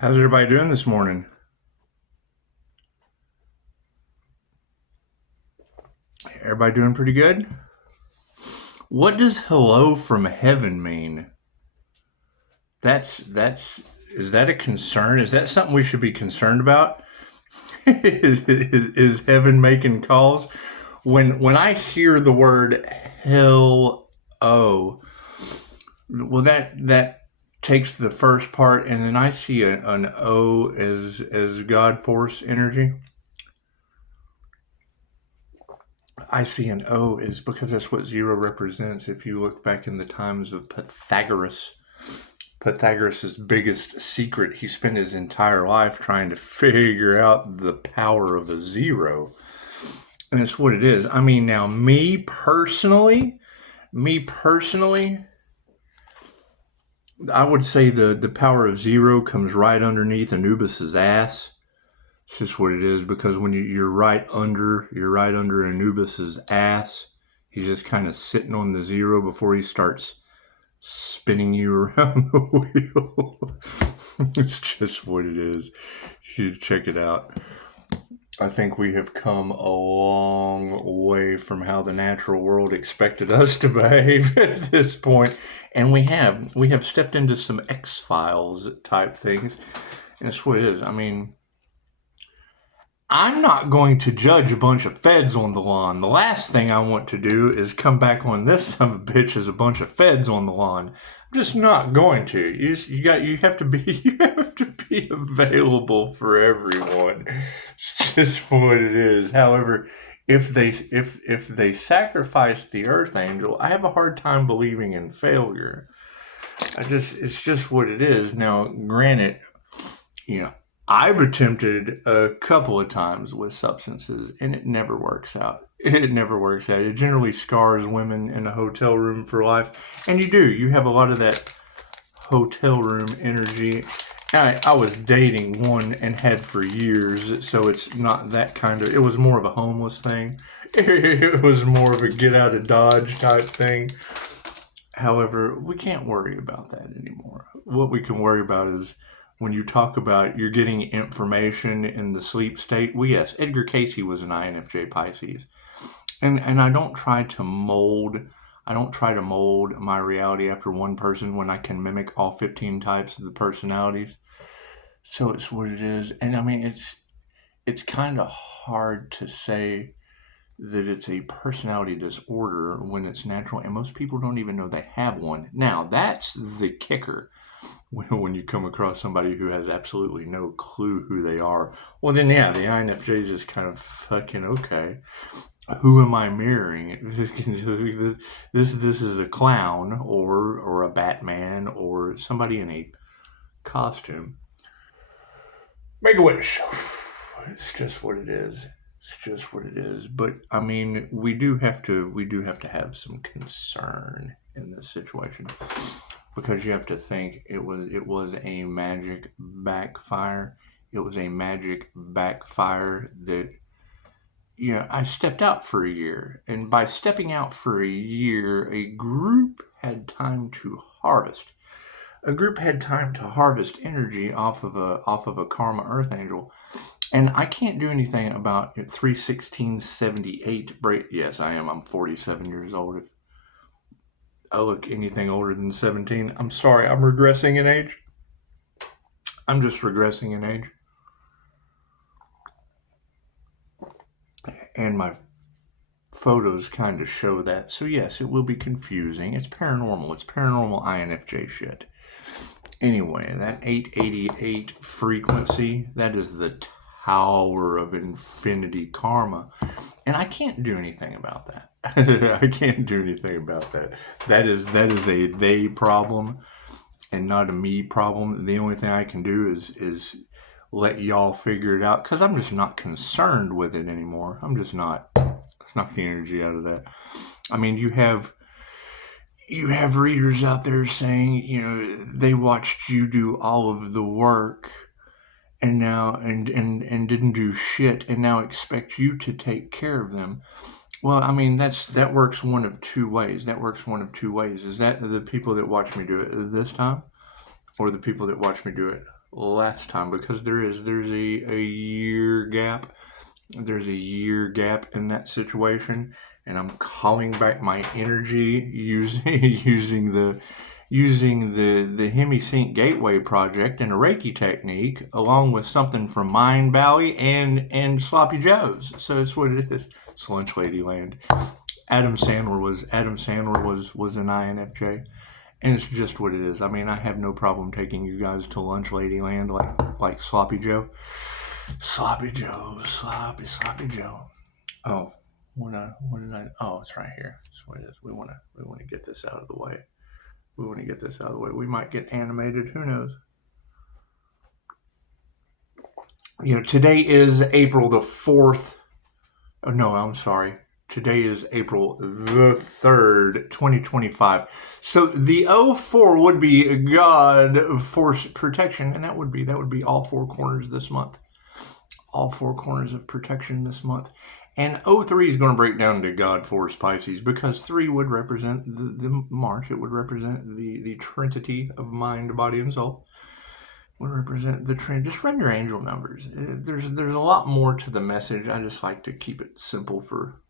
How's everybody doing this morning? Everybody doing pretty good? What does hello from heaven mean? Is that a concern? Is that something we should be concerned about? is heaven making calls? When I hear the word hell, oh, well that takes the first part, and then I see an O as God force energy. I see an O is because that's what zero represents. If you look back in the times of Pythagoras' biggest secret, he spent his entire life trying to figure out the power of a zero. And it's what it is. I mean, now me personally, I would say the power of zero comes right underneath Anubis's ass. It's just what it is, because when you're right under Anubis's ass, he's just kind of sitting on the zero before he starts spinning you around the wheel. It's just what it is. You should check it out. I think we have come a long way from how the natural world expected us to behave at this point, and we have stepped into some X-Files type things. And that's what it is. I mean, I'm not going to judge a bunch of feds on the lawn. The last thing I want to do is come back on this son of a bitch as a bunch of feds on the lawn. I'm just not going to. You have to be available for everyone. It's just what it is. However, if they sacrifice the Earth Angel, I have a hard time believing in failure. It's just what it is. Now, granted, I've attempted a couple of times with substances, and it never works out. It never works out. It generally scars women in a hotel room for life. And you have a lot of that hotel room energy. I was dating one and had for years, so it's not that kind of, it was more of a homeless thing. It was more of a get out of Dodge type thing. However, we can't worry about that anymore. What we can worry about is when you talk about you're getting information in the sleep state. Well, yes, Edgar Cayce was an INFJ Pisces. And I don't try to mold my reality after one person when I can mimic all 15 types of the personalities. So it's what it is. And I mean, it's kind of hard to say that it's a personality disorder when it's natural, and most people don't even know they have one. Now, that's the kicker. When you come across somebody who has absolutely no clue who they are, well then yeah, the INFJ is just kind of fucking okay. Who am I mirroring? This is a clown or a Batman or somebody in a costume. Make a wish. It's just what it is. It's just what it is. But I mean, we do have to have some concern in this situation, because you have to think it was a magic backfire. It was a magic backfire that I stepped out for a year, and by stepping out for a year, a group had time to harvest. A group had time to harvest energy off of a karma earth angel. And I can't do anything about 3/16/78 break. Yes, I am. I'm 47 years old. If I look anything older than 17, I'm sorry. I'm regressing in age. I'm just regressing in age. And my photos kind of show that. So yes, it will be confusing. It's paranormal. It's paranormal INFJ shit. Anyway, that 888 frequency, that is the tower of infinity karma. And I can't do anything about that. I can't do anything about that. That is a they problem and not a me problem. The only thing I can do is let y'all figure it out, because I'm just not concerned with it anymore. I'm just not. It's not the energy out of that. I mean, you have readers out there saying, they watched you do all of the work and now and didn't do shit, and now expect you to take care of them. Well, I mean, that works one of two ways. Is that the people that watch me do it this time, or the people that watch me do it last time, because there's a year gap. There's a year gap in that situation, and I'm calling back my energy using the Hemisync Gateway project and a Reiki technique, along with something from Mind Valley and Sloppy Joe's. So that's what it is. It's Lunch Lady Land. Adam Sandler was an INFJ. And it's just what it is. I mean, I have no problem taking you guys to Lunch Lady Land like Sloppy Joe. Sloppy Joe. Oh, what did I? Oh, it's right here. That's what it is. We want to get this out of the way. We might get animated. Who knows? Today is April the 4th. Oh, no, I'm sorry. Today is April the 3rd, 2025. So the 04 would be God Force Protection, and that would be all four corners this month. All four corners of protection this month. And 03 is going to break down to God Force Pisces, because 3 would represent the March. It would represent the trinity of mind, body, and soul. Would represent the trend. Just run your angel numbers. There's a lot more to the message. I just like to keep it simple for.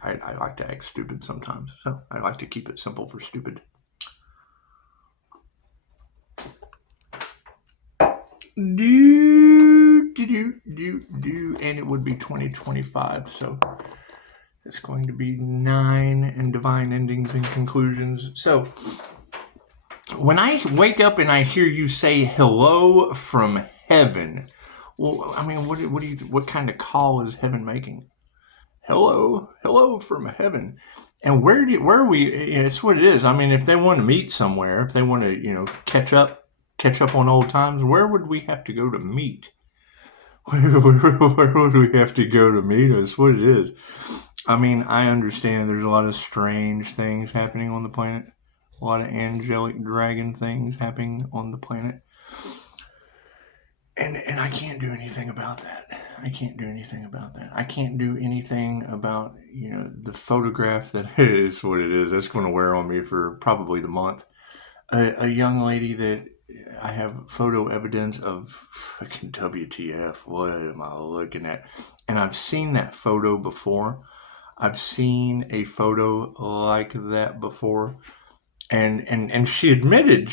I like to act stupid sometimes, so I like to keep it simple for stupid. And it would be 2025, so it's going to be 9 and divine endings and conclusions. So when I wake up and I hear you say hello from heaven, well, I mean, what kind of call is heaven making? Hello from heaven. And where are we? It's what it is. I mean, if they want to meet somewhere, if they want to, catch up on old times, where would we have to go to meet? Where would we have to go to meet? That's what it is. I mean, I understand there's a lot of strange things happening on the planet. A lot of angelic dragon things happening on the planet. And I can't do anything about that. I can't do anything about the photograph that is what it is. That's going to wear on me for probably the month. A young lady that I have photo evidence of. Fucking WTF. What am I looking at? And I've seen that photo before. I've seen a photo like that before. And she admitted,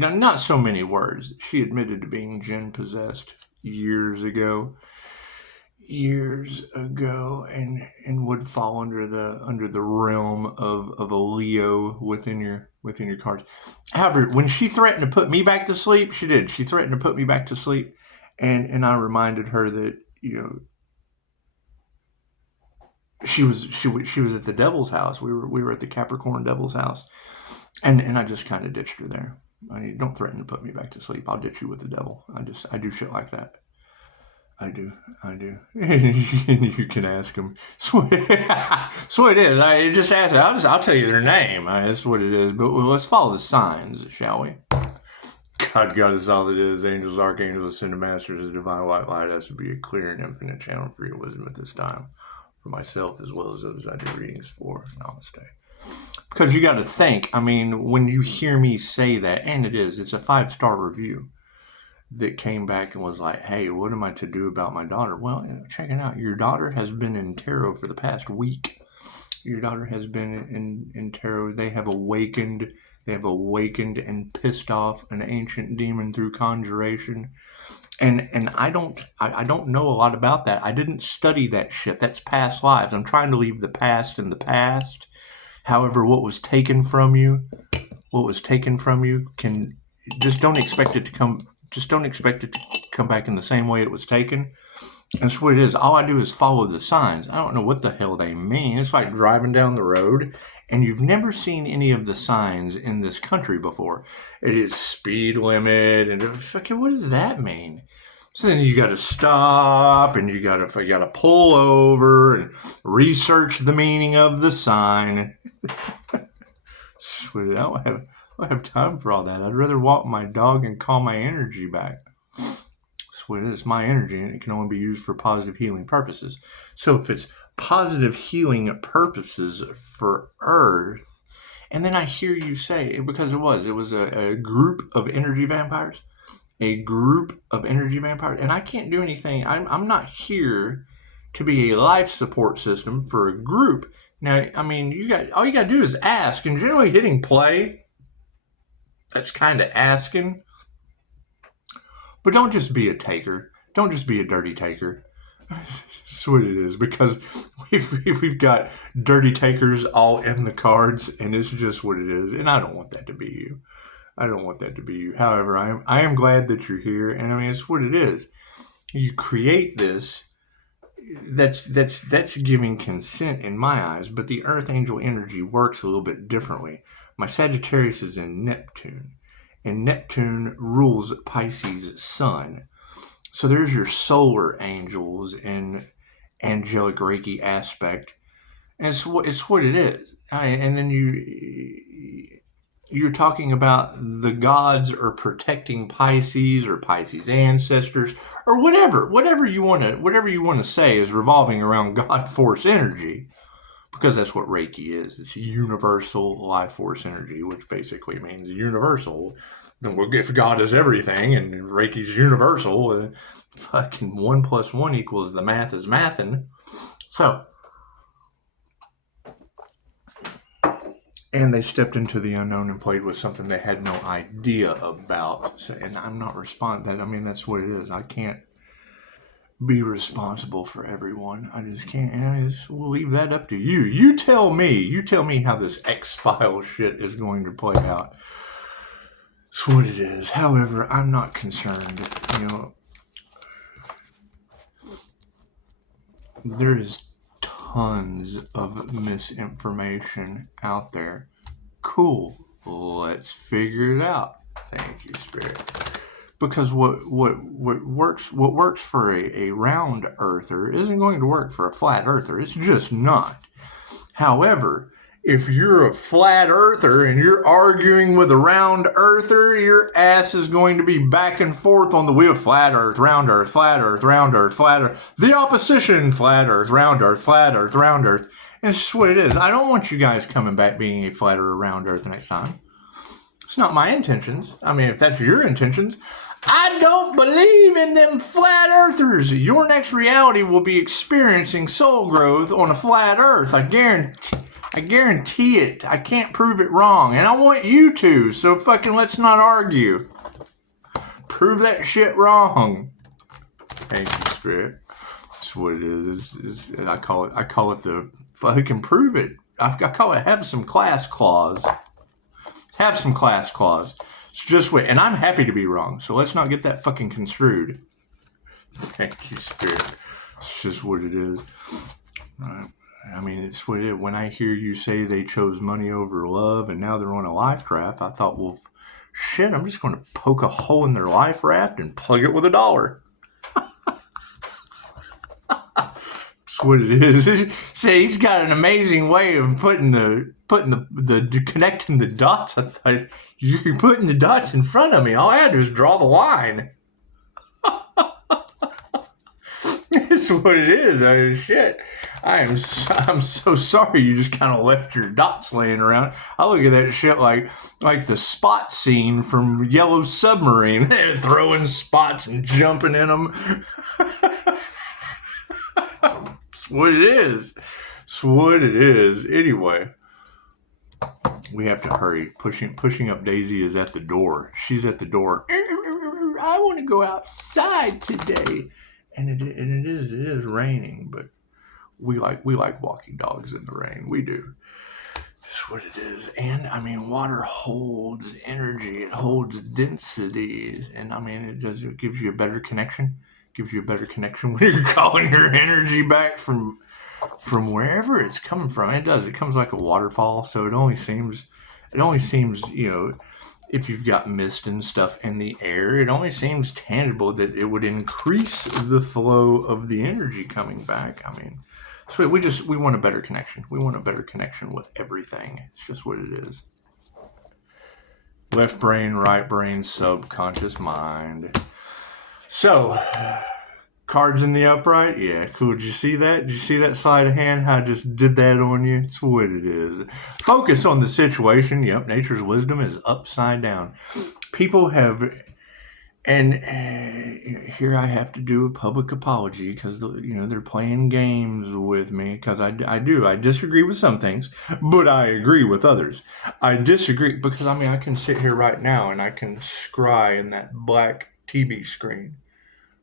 not so many words, she admitted to being jinn possessed years ago, and would fall under the realm of a Leo within your cards. However, when she threatened to put me back to sleep, she did. She threatened to put me back to sleep, and I reminded her that she was at the devil's house. We were at the Capricorn devil's house. And I just kind of ditched her there. I mean, don't threaten to put me back to sleep. I'll ditch you with the devil. I do shit like that. I do. And you can ask them. So it is. I just ask. I'll tell you their name. That's what it is. But let's follow the signs, shall we? God is all that is. Angels, archangels, ascended masters, the divine white light has to be a clear and infinite channel for your wisdom at this time, for myself as well as those I do readings for. Namaste. Because you got to think, I mean, when you hear me say that, and it's a 5-star review that came back and was like, hey, what am I to do about my daughter? Well, check it out. Your daughter has been in tarot for the past week. Your daughter has been in tarot. They have awakened and pissed off an ancient demon through conjuration. And I don't know a lot about that. I didn't study that shit. That's past lives. I'm trying to leave the past in the past. However, what was taken from you can just don't expect it to come back in the same way it was taken. That's what it is. All I do is follow the signs. I don't know what the hell they mean. It's like driving down the road and you've never seen any of the signs in this country before. It is speed limit and fucking, what does that mean? So then you got to stop and you got to pull over and research the meaning of the sign. I don't have time for all that. I'd rather walk my dog and call my energy back. That's what it is. My energy, and it can only be used for positive healing purposes. So if it's positive healing purposes for Earth, and then I hear you say, because it was a group of energy vampires. a group of energy vampires, and I can't do anything. I'm not here to be a life support system for a group. Now, I mean, all you got to do is ask, and generally hitting play, that's kind of asking. But don't just be a taker. Don't just be a dirty taker. That's what it is, because we've got dirty takers all in the cards, and it's just what it is. And I don't want that to be you. I don't want that to be you. However, I am glad that you're here, and I mean, it's what it is. You create this. That's giving consent in my eyes, but the Earth Angel energy works a little bit differently. My Sagittarius is in Neptune, and Neptune rules Pisces' sun. So there's your solar angels and angelic Reiki aspect, and it's what it is. And then you're talking about the gods are protecting Pisces or Pisces ancestors or whatever you want to say is revolving around God force energy, because that's what Reiki is. It's universal life force energy, which basically means universal. Then if God is everything and Reiki's universal, fucking 1 + 1 equals the math is mathin'. So, and they stepped into the unknown and played with something they had no idea about. So, and I'm not responsible. I mean, that's what it is. I can't be responsible for everyone. I just can't. And we'll leave that up to you. You tell me. You tell me how this X-Files shit is going to play out. It's what it is. However, I'm not concerned. You know, there is tons of misinformation out there. Cool. Let's figure it out. Thank you, Spirit. Because what works for a round earther isn't going to work for a flat earther. It's just not. However, if you're a flat earther and you're arguing with a round earther, your ass is going to be back and forth on the wheel. Flat earth, round earth, flat earth, round earth, flat earth. The opposition, flat earth, round earth, flat earth, round earth. And it's just what it is. I don't want you guys coming back being a flat or a round earth next time. It's not my intentions. I mean, if that's your intentions, I don't believe in them flat earthers. Your next reality will be experiencing soul growth on a flat earth. I guarantee it. I can't prove it wrong. And I want you to. So fucking let's not argue. Prove that shit wrong. Thank you, Spirit. That's what it is. I call it the fucking prove it. I call it have some class clause. Have some class clause. It's just wait. And I'm happy to be wrong. So let's not get that fucking construed. Thank you, Spirit. It's just what it is. Right. I mean, it's what it is. When I hear you say they chose money over love and now they're on a life raft, I thought, well, shit, I'm just going to poke a hole in their life raft and plug it with $1. That's what it is. See, he's got an amazing way of putting the connecting the dots. I thought, you're putting the dots in front of me. All I had to do was draw the line. That's what it is. I mean, shit. I'm so sorry you just kind of left your dots laying around. I look at that shit like the spot scene from Yellow Submarine. They're throwing spots and jumping in them. It's what it is. It's what it is. Anyway, we have to hurry. Pushing up Daisy is at the door. She's at the door. I want to go outside today. And it is raining, but we like walking dogs in the rain. We do. That's what it is. And I mean, water holds energy. It holds densities. And I mean, it gives you a better connection. Gives you a better connection when you're calling your energy back from wherever it's coming from. It does. It comes like a waterfall. So it only seems, you know, if you've got mist and stuff in the air, it only seems tangible that it would increase the flow of the energy coming back. I mean, so we want a better connection. We want a better connection with everything. It's just what it is. Left brain, right brain, subconscious mind. So, cards in the upright? Yeah, cool. Did you see that? Did you see that sleight of hand? How I just did that on you? It's what it is. Focus on the situation. Yep, nature's wisdom is upside down. People have And here I have to do a public apology because they're playing games with me because I disagree with some things, but I agree with others. I disagree because I can sit here right now and I can scry in that black TV screen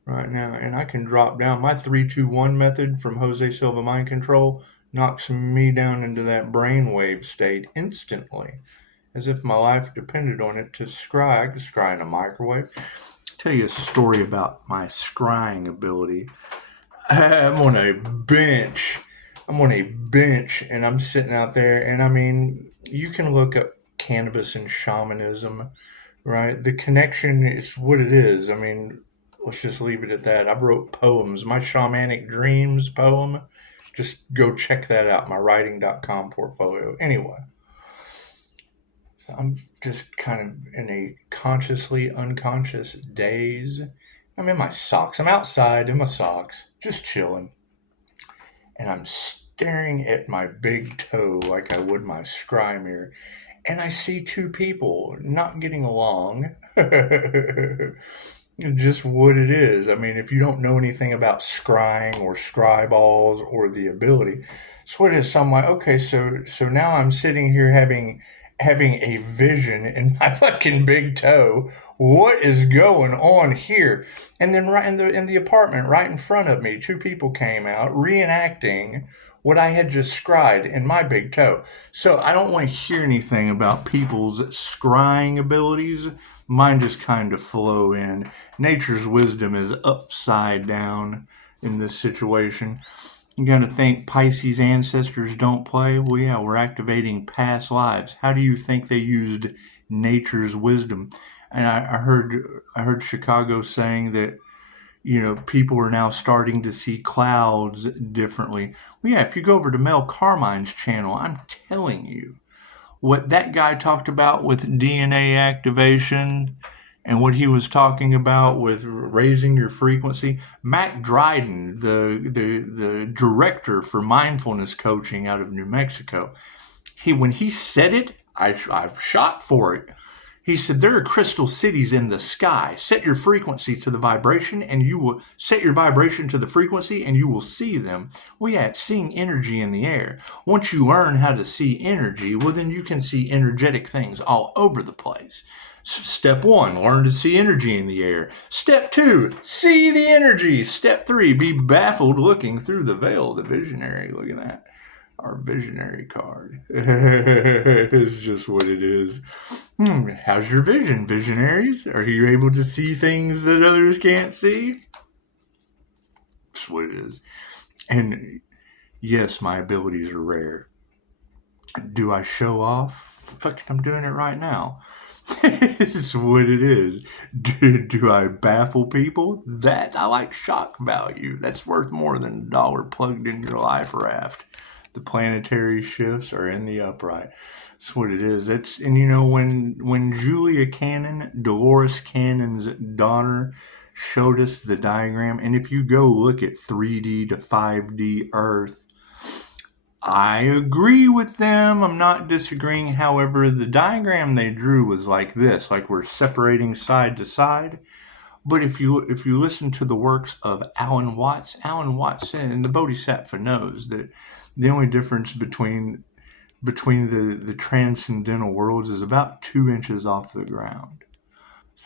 right now, and I can drop down my 3-2-1 method from Jose Silva Mind Control knocks me down into that brainwave state instantly, as if my life depended on it to scry. I could scry in a microwave. Tell you a story about my scrying ability. I'm on a bench. I'm on a bench and I'm sitting out there, and you can look up cannabis and shamanism, right? The connection is what it is. Let's just leave it at that. I've wrote poems. My shamanic dreams poem, just go check that out. My writing.com portfolio. Anyway, I'm just kind of in a consciously unconscious daze. I'm in my socks. I'm outside in my socks, just chilling. And I'm staring at my big toe like I would my scry mirror. And I see two people not getting along. Just what it is. If you don't know anything about scrying or scry balls or the ability, it's what it is. So I'm like, okay, so now I'm sitting here having a vision in my fucking big toe. What is going on here? And then right in the apartment right in front of me, two people came out reenacting what I had just scried in my big toe. So I don't want to hear anything about people's scrying abilities. Mine just kind of flow in. Nature's wisdom is upside down in this situation. You got to think Pisces ancestors don't play. Well, yeah, we're activating past lives. How do you think they used nature's wisdom? And I heard Chicago saying that people are now starting to see clouds differently. Well, yeah, if you go over to Mel Carmine's channel, I'm telling you what that guy talked about with DNA activation and what he was talking about with raising your frequency. Mac Dryden, the director for mindfulness coaching out of New Mexico, when he said it, I shot for it. He said, there are crystal cities in the sky. Set your frequency to the vibration and you will set your vibration to the frequency and you will see them. Well, yeah, it's seeing energy in the air. Once you learn how to see energy, well, then you can see energetic things all over the place. Step 1, learn to see energy in the air. Step 2, see the energy. Step 3, be baffled looking through the veil of the visionary. Look at that. Our visionary card. It's just what it is. How's your vision, visionaries? Are you able to see things that others can't see? That's what it is. And yes, my abilities are rare. Do I show off? Fucking, I'm doing it right now. It's what it is. Do I baffle people? That I like shock value. That's worth more than $1 plugged in your life raft. The planetary shifts are in the upright. That's what it is. When Julia Cannon, Dolores Cannon's daughter, showed us the diagram, and if you go look at 3D to 5D Earth, I agree with them. I'm not disagreeing. However, the diagram they drew was like this, like we're separating side to side. But if you listen to the works of Alan Watts and the Bodhisattva knows that the only difference between the transcendental worlds is about 2 inches off the ground.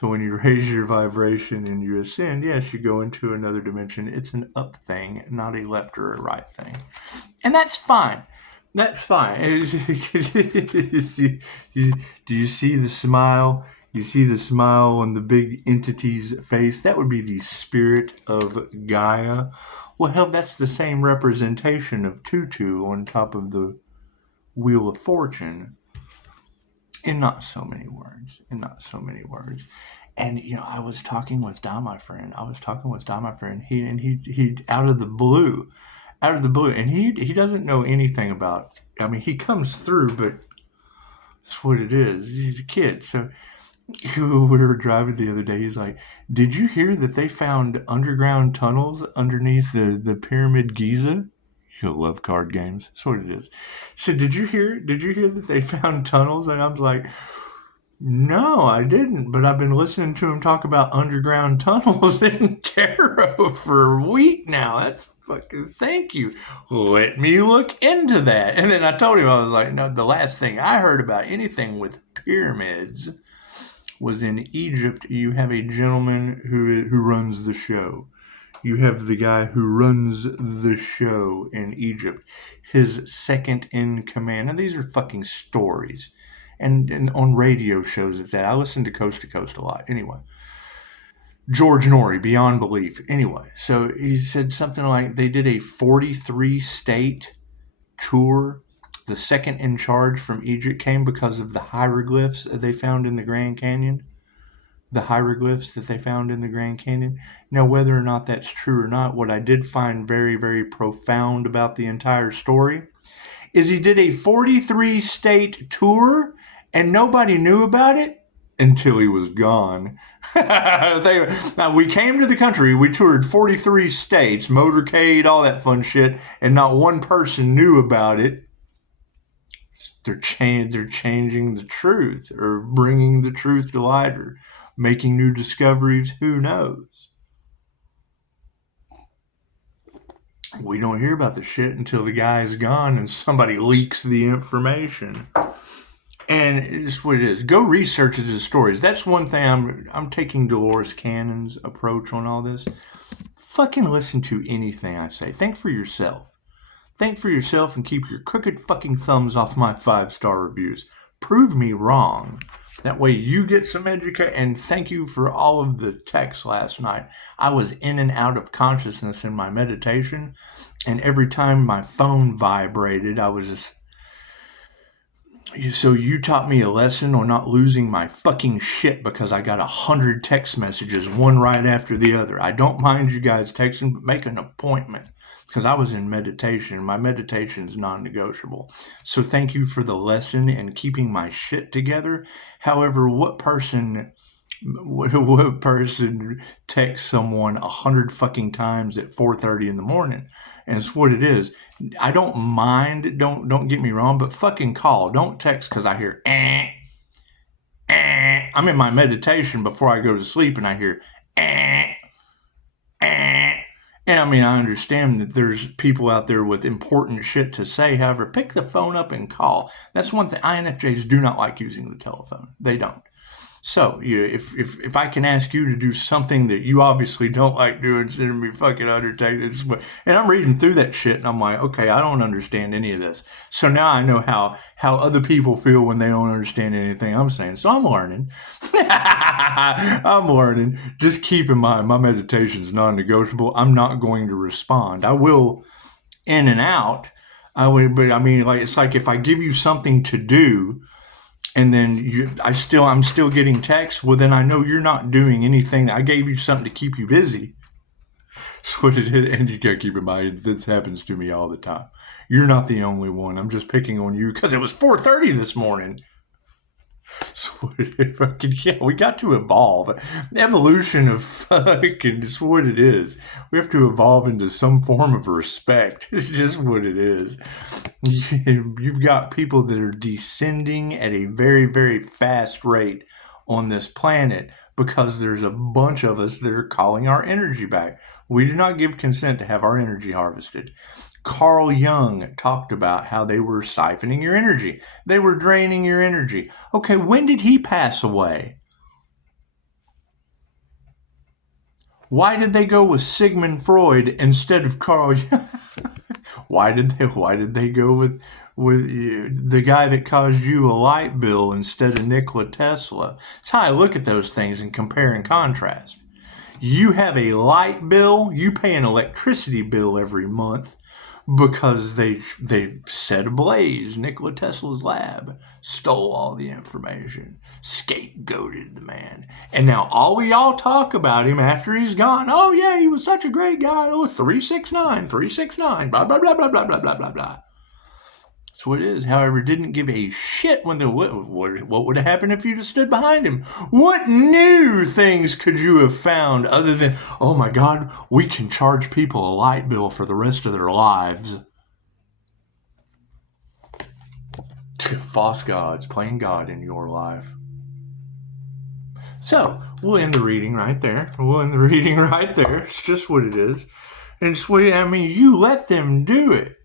So when you raise your vibration and you ascend, yes, you go into another dimension. It's an up thing, not a left or a right thing. And that's fine. That's fine. Do you see the smile? You see the smile on the big entity's face? That would be the spirit of Gaia. Well, hell, that's the same representation of Tutu on top of the Wheel of Fortune. In not so many words. And I was talking with Don, my friend. He out of the blue, and he doesn't know anything about. He comes through, but that's what it is. He's a kid, so. We were driving the other day. He's like, "Did you hear that they found underground tunnels underneath the Pyramid Giza?" You'll love card games. That's what it is. So did you hear that they found tunnels? And I was like, No, I didn't, but I've been listening to him talk about underground tunnels in tarot for a week now. That's fucking thank you. Let me look into that. And then I told him, I was like, no, the last thing I heard about anything with pyramids was in Egypt. You have a gentleman who runs the show. You have the guy who runs the show in Egypt, his second in command. And these are fucking stories. And on radio shows at that. I listen to Coast a lot. Anyway, George Norrie, Beyond Belief. Anyway, so he said something like they did a 43 state tour. The second in charge from Egypt came because of the hieroglyphs they found in the Grand Canyon. The hieroglyphs that they found in the Grand Canyon. Now, whether or not that's true or not, what I did find very, very profound about the entire story is he did a 43 state tour and nobody knew about it until he was gone. We came to the country, we toured 43 states, motorcade, all that fun shit, and not one person knew about it. They're changing the truth, or bringing the truth to light, or making new discoveries. Who knows? We don't hear about the shit until the guy's gone and somebody leaks the information. And it's what it is. Go research the stories. That's one thing I'm taking Dolores Cannon's approach on all this. Fucking listen to anything I say. Think for yourself. Think for yourself and keep your crooked fucking thumbs off my 5-star reviews. Prove me wrong. That way you get some education. And thank you for all of the texts last night. I was in and out of consciousness in my meditation. And every time my phone vibrated, I was just... So you taught me a lesson on not losing my fucking shit because I got 100 text messages, one right after the other. I don't mind you guys texting, but make an appointment because I was in meditation. My meditation is non-negotiable. So thank you for the lesson and keeping my shit together. However, what person texts someone 100 fucking times at 4:30 in the morning? And it's what it is. I don't mind, don't get me wrong, but fucking call. Don't text because I hear I'm in my meditation before I go to sleep and I hear And I mean, I understand that there's people out there with important shit to say. However, pick the phone up and call. That's one thing. INFJs do not like using the telephone. They don't. So, if I can ask you to do something that you obviously don't like doing, sending me fucking undertakings, and I'm reading through that shit, and I'm like, okay, I don't understand any of this. So now I know how other people feel when they don't understand anything I'm saying. So I'm learning. I'm learning. Just keep in mind, my meditation's non-negotiable. I'm not going to respond. I will in and out. But I mean, like it's like if I give you something to do, and then I'm still getting texts, well, then I know you're not doing anything. I gave you something to keep you busy. That's what it is. And you gotta keep in mind, this happens to me all the time. You're not the only one. I'm just picking on you because it was 4:30 this morning. So we got to evolve. Evolution of fucking is what it is. We have to evolve into some form of respect. It's just what it is. You've got people that are descending at a very, very fast rate on this planet because there's a bunch of us that are calling our energy back. We do not give consent to have our energy harvested. Carl Jung talked about how they were siphoning your energy. They were draining your energy. Okay, when did he pass away? Why did they go with Sigmund Freud instead of Carl Jung? Why did they go with the guy that caused you a light bill instead of Nikola Tesla? That's how I look at those things and compare and contrast. You have a light bill, you pay an electricity bill every month because they set ablaze Nikola Tesla's lab, stole all the information, scapegoated the man. And now all of y'all talk about him after he's gone. Oh yeah, he was such a great guy. Oh, 369, blah, blah, blah, blah, blah, blah, blah, blah, blah. That's what it is. However, didn't give a shit when what would have happened if you'd have stood behind him. What new things could you have found other than, oh my God, we can charge people a light bill for the rest of their lives? False gods playing God in your life. So we'll end the reading right there. It's just what it is. And it's what, I mean, you let them do it.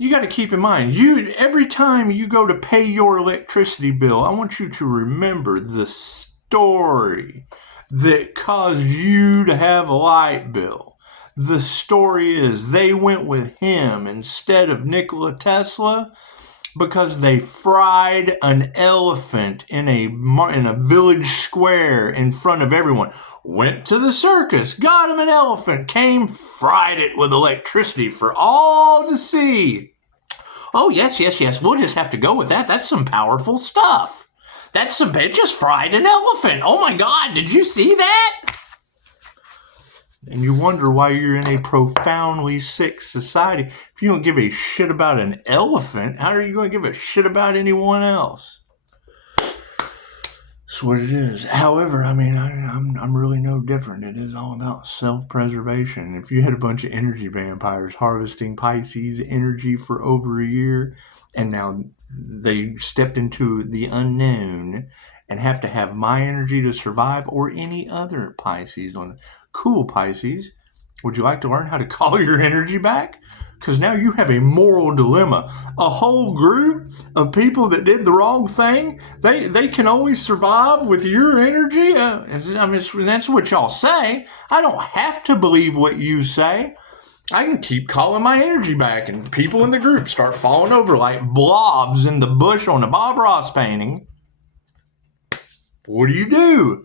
You got to keep in mind, every time you go to pay your electricity bill, I want you to remember the story that caused you to have a light bill. The story is they went with him instead of Nikola Tesla because they fried an elephant in a village square in front of everyone. Went to the circus, got him an elephant, came, fried it with electricity for all to see. Oh, yes, we'll just have to go with that. That's some powerful stuff. It just fried an elephant. Oh my God, did you see that? And you wonder why you're in a profoundly sick society. If you don't give a shit about an elephant, how are you going to give a shit about anyone else? That's what it is. However, I mean, I'm really no different. It is all about self-preservation. If you had a bunch of energy vampires harvesting Pisces energy for over a year, and now they stepped into the unknown and have to have my energy to survive, or any other Pisces on cool Pisces, would you like to learn how to call your energy back? Because now you have a moral dilemma. A whole group of people that did the wrong thing, they can only survive with your energy? I mean, that's what y'all say. I don't have to believe what you say. I can keep calling my energy back, and people in the group start falling over like blobs in the bush on a Bob Ross painting. What do?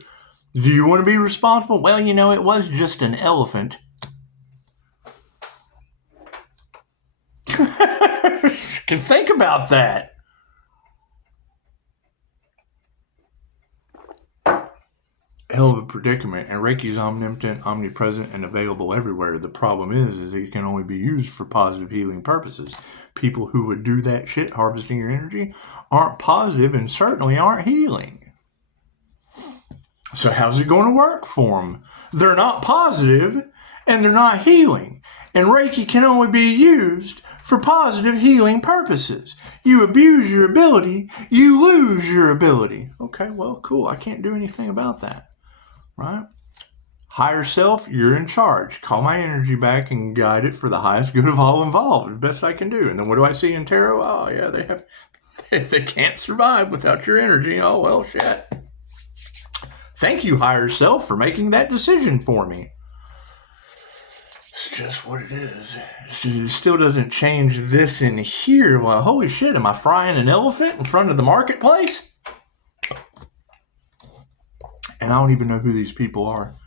Do you want to be responsible? Well, it was just an elephant. Think about that. Hell of a predicament, and Reiki's omnipotent, omnipresent, and available everywhere. The problem is it can only be used for positive healing purposes. People who would do that shit, harvesting your energy, aren't positive and certainly aren't healing. So how's it going to work for them? They're not positive and they're not healing. And Reiki can only be used for positive healing purposes. You abuse your ability, you lose your ability. Okay, well, cool. I can't do anything about that, right? Higher self, you're in charge. Call my energy back and guide it for the highest good of all involved. The best I can do. And then what do I see in tarot? Oh, yeah, they can't survive without your energy. Oh, well, shit. Thank you, higher self, for making that decision for me. It's just what it is. It still doesn't change this in here. Well, holy shit, am I frying an elephant in front of the marketplace? And I don't even know who these people are.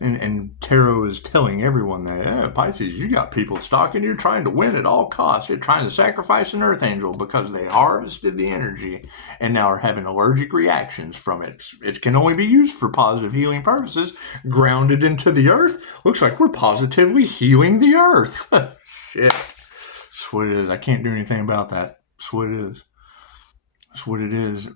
And tarot is telling everyone that, Pisces, you got people stalking you, trying to win at all costs. You're trying to sacrifice an earth angel because they harvested the energy and now are having allergic reactions from it. It can only be used for positive healing purposes. Grounded into the earth. Looks like we're positively healing the earth. Shit. That's what it is. I can't do anything about that. That's what it is. That's what it is.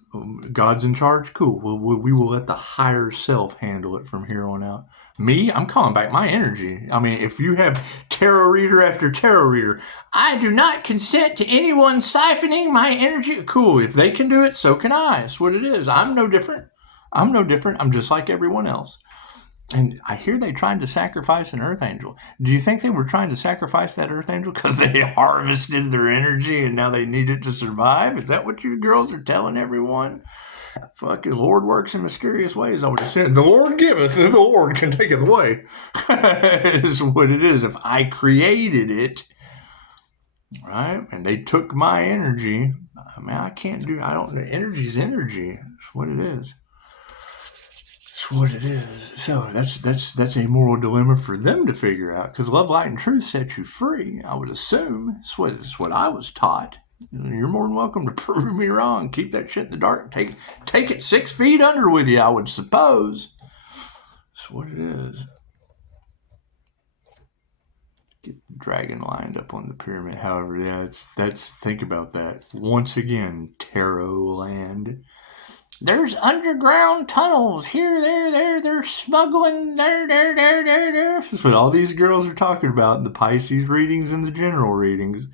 God's in charge? Cool. We will let the higher self handle it from here on out. Me, I'm calling back my energy. I mean, if you have tarot reader after tarot reader, I do not consent to anyone siphoning my energy. Cool. If they can do it, so can I. That's what it is. I'm no different. I'm just like everyone else. And I hear they tried to sacrifice an earth angel. Do you think they were trying to sacrifice that earth angel because they harvested their energy and now they need it to survive? Is that what you girls are telling everyone? Fucking Lord works in mysterious ways, I would assume. The Lord giveth, the Lord can take it away. Is what it is. If I created it, right, and they took my energy, I mean, energy's energy. That's what it is. What it is. So that's a moral dilemma for them to figure out, because love, light, and truth set you free, I would assume. That's what I was taught. You're more than welcome to prove me wrong. Keep that shit in the dark and take it 6 feet under with you, I would suppose. That's what it is. Get the dragon lined up on the pyramid. However, yeah, that's think about that. Once again, tarot land. There's underground tunnels here, there, they're smuggling, there. That's what all these girls are talking about in the Pisces readings and the general readings.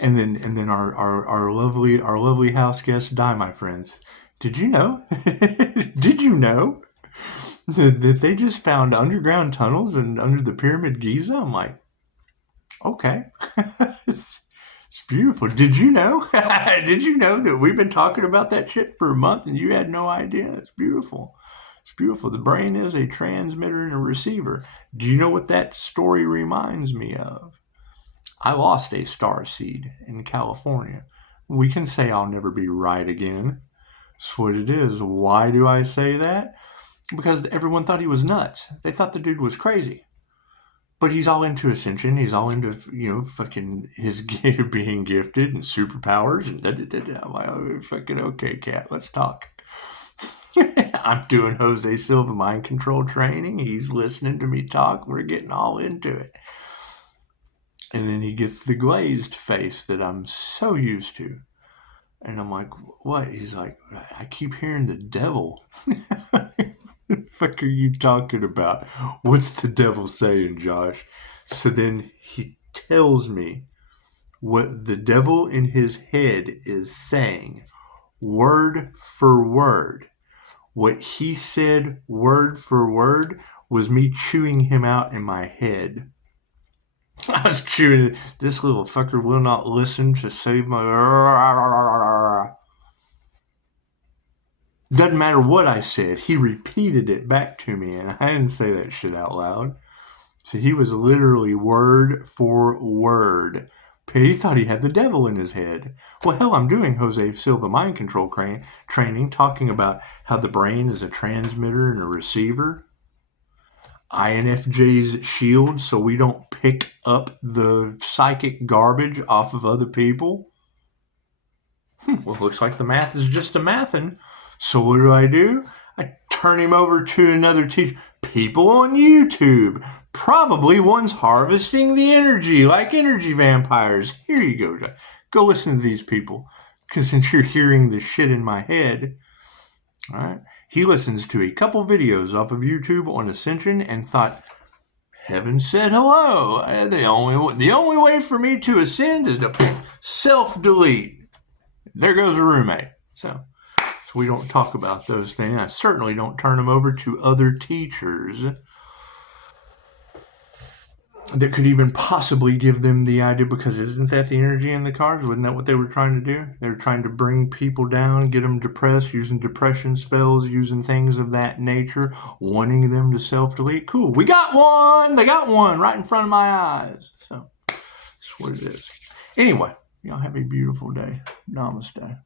And then our lovely house guest, Die, my friends. Did you know? Did you know that they just found underground tunnels and under the Pyramid Giza? I'm like, okay. It's beautiful. Did you know? Did you know that we've been talking about that shit for a month and you had no idea? It's beautiful. It's beautiful. The brain is a transmitter and a receiver. Do you know what that story reminds me of? I lost a star seed in California. We can say I'll never be right again. That's what it is. Why do I say that? Because everyone thought he was nuts. They thought the dude was crazy. But he's all into ascension. He's all into, fucking his being gifted and superpowers and da-da-da-da. I'm like, oh, fucking okay, cat, let's talk. I'm doing Jose Silva mind control training. He's listening to me talk. We're getting all into it. And then he gets the glazed face that I'm so used to. And I'm like, what? He's like, I keep hearing the devil. What the fuck are you talking about? What's the devil saying, Josh? So then he tells me what the devil in his head is saying, word for word. What he said word for word was me chewing him out in my head. I was chewing, this little fucker will not listen to save my... Doesn't matter what I said. He repeated it back to me, and I didn't say that shit out loud. So he was literally word for word. He thought he had the devil in his head. Well, hell, I'm doing Jose Silva mind control training, talking about how the brain is a transmitter and a receiver. INFJ's shield, so we don't pick up the psychic garbage off of other people. Well, looks like the math is just a mathin'. So what do? I turn him over to another teacher. People on YouTube. Probably one's harvesting the energy, like energy vampires. Here you go. Go listen to these people. Because since you're hearing the shit in my head, all right, he listens to a couple videos off of YouTube on Ascension and thought, heaven said hello. The only way for me to ascend is to self-delete. There goes a roommate. So we don't talk about those things. I certainly don't turn them over to other teachers that could even possibly give them the idea, because isn't that the energy in the cards? Wasn't that what they were trying to do? They were trying to bring people down, get them depressed, using depression spells, using things of that nature, wanting them to self-delete. Cool. We got one. They got one right in front of my eyes. So that's what it is. Anyway, y'all have a beautiful day. Namaste.